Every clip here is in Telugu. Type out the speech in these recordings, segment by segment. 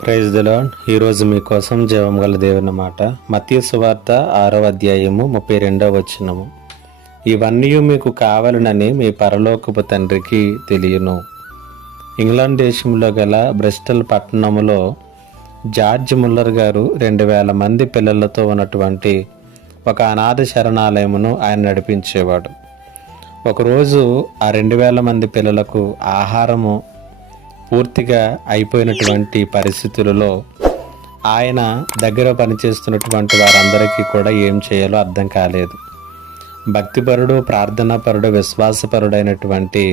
Praise the lord. ఈరోజు మీకోసం జీవం గల దేవుని మాట. మత్తయి సువార్త 6వ అధ్యాయము 32వ వచనము. ఇవన్నీ మీకు కావాలనని మీ పరలోకపు తండ్రికి తెలియను. ఇంగ్లాండ్ దేశంలో గల బ్రిస్టల్ పట్టణంలో జార్జ్ ముల్లర్ గారు 2000 మంది పిల్లలతో ఉన్నటువంటి ఒక అనాథ శరణాలయమును ఆయన నడిపించేవాడు. ఒకరోజు ఆ 2000 మంది పిల్లలకు ఆహారము పూర్తిగా అయిపోయినటువంటి పరిస్థితులలో ఆయన దగ్గర పనిచేస్తున్నటువంటి వారందరికీ కూడా ఏం చేయాలో అర్థం కాలేదు. భక్తిపరుడు, ప్రార్థనాపరుడు, విశ్వాసపరుడైనటువంటి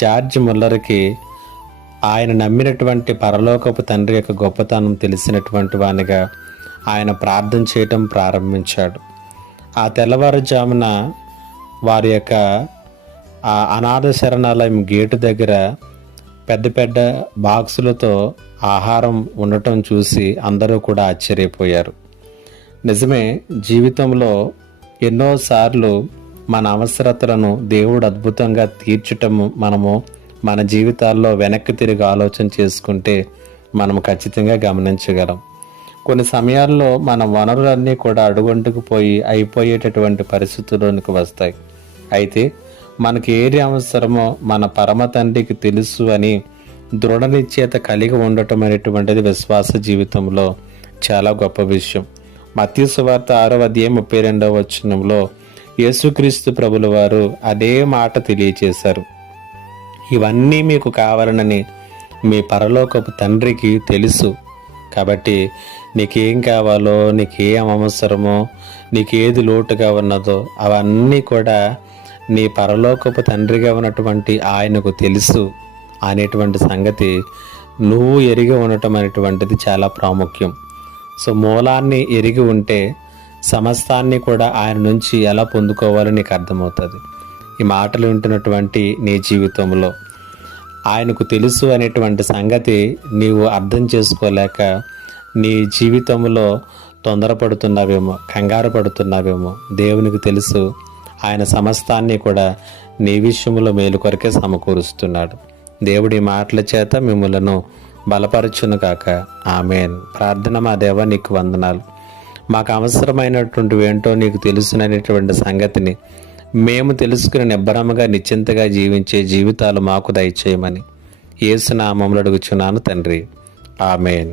జార్జ్ ముల్లర్కి ఆయన నమ్మినటువంటి పరలోకపు తండ్రి యొక్క గొప్పతనం తెలిసినటువంటి వానిగా ఆయన ప్రార్థన చేయటం ప్రారంభించాడు. ఆ తెల్లవారుజామున వారి యొక్క ఆ అనాథ శరణాలయం గేటు దగ్గర పెద్ద పెద్ద బాక్సులతో ఆహారం ఉండటం చూసి అందరూ కూడా ఆశ్చర్యపోయారు. నిజమే, జీవితంలో ఎన్నోసార్లు మన అవసరతలను దేవుడు అద్భుతంగా తీర్చటము మనము మన జీవితాల్లో వెనక్కి తిరిగి ఆలోచన చేసుకుంటే మనం ఖచ్చితంగా గమనించగలం. కొన్ని సమయాల్లో మన వనరులన్నీ కూడా అడుగంటుకుపోయి అయిపోయేటటువంటి పరిస్థితుల్లోనికి వస్తాయి. అయితే మనకి ఏది అవసరమో మన పరమ తండ్రికి తెలుసు అని దృఢ నిశ్చయత కలిగి ఉండటం అనేటువంటిది విశ్వాస జీవితంలో చాలా గొప్ప విషయం. మత్తయి సువార్త 6వ అధ్యాయం 32వ వచనంలో యేసుక్రీస్తు ప్రభుల వారు అదే మాట తెలియచేశారు. ఇవన్నీ మీకు కావాలనని మీ పరలోకపు తండ్రికి తెలుసు. కాబట్టి నీకేం కావాలో, నీకేం అవసరమో, నీకేది లోటుగా ఉన్నదో అవన్నీ కూడా నీ పరలోకపు తండ్రిగా ఉన్నటువంటి ఆయనకు తెలుసు అనేటువంటి సంగతి నువ్వు ఎరిగి ఉండటం అనేటువంటిది చాలా ప్రాముఖ్యం. సో మూలాన్ని ఎరిగి ఉంటే సమస్తాన్ని కూడా ఆయన నుంచి ఎలా పొందుకోవాలో నీకు అర్థమవుతుంది. ఈ మాటలు వింటున్నటువంటి నీ జీవితంలో ఆయనకు తెలుసు అనేటువంటి సంగతి నీవు అర్థం చేసుకోలేక నీ జీవితంలో తొందరపడుతున్నావేమో, కంగారు పడుతున్నావేమో. దేవునికి తెలుసు, ఆయన సమస్తాన్ని కూడా నీ విషయంలో మేలు కొరకే సమకూరుస్తున్నాడు. దేవుడి మాటల చేత మిమ్మలను బలపరచును కాక. ఆమేన్. ప్రార్థన. మా దేవా, నీకు వందనాలు. మాకు అవసరమైనటువంటి ఏంటో నీకు తెలుసుననేటువంటి సంగతిని మేము తెలుసుకుని నిబ్బరముగా నిశ్చింతగా జీవించే జీవితాలు మాకు దయచేయమని యేసు నామములో అడుగుచున్నాను తండ్రి. ఆమేన్.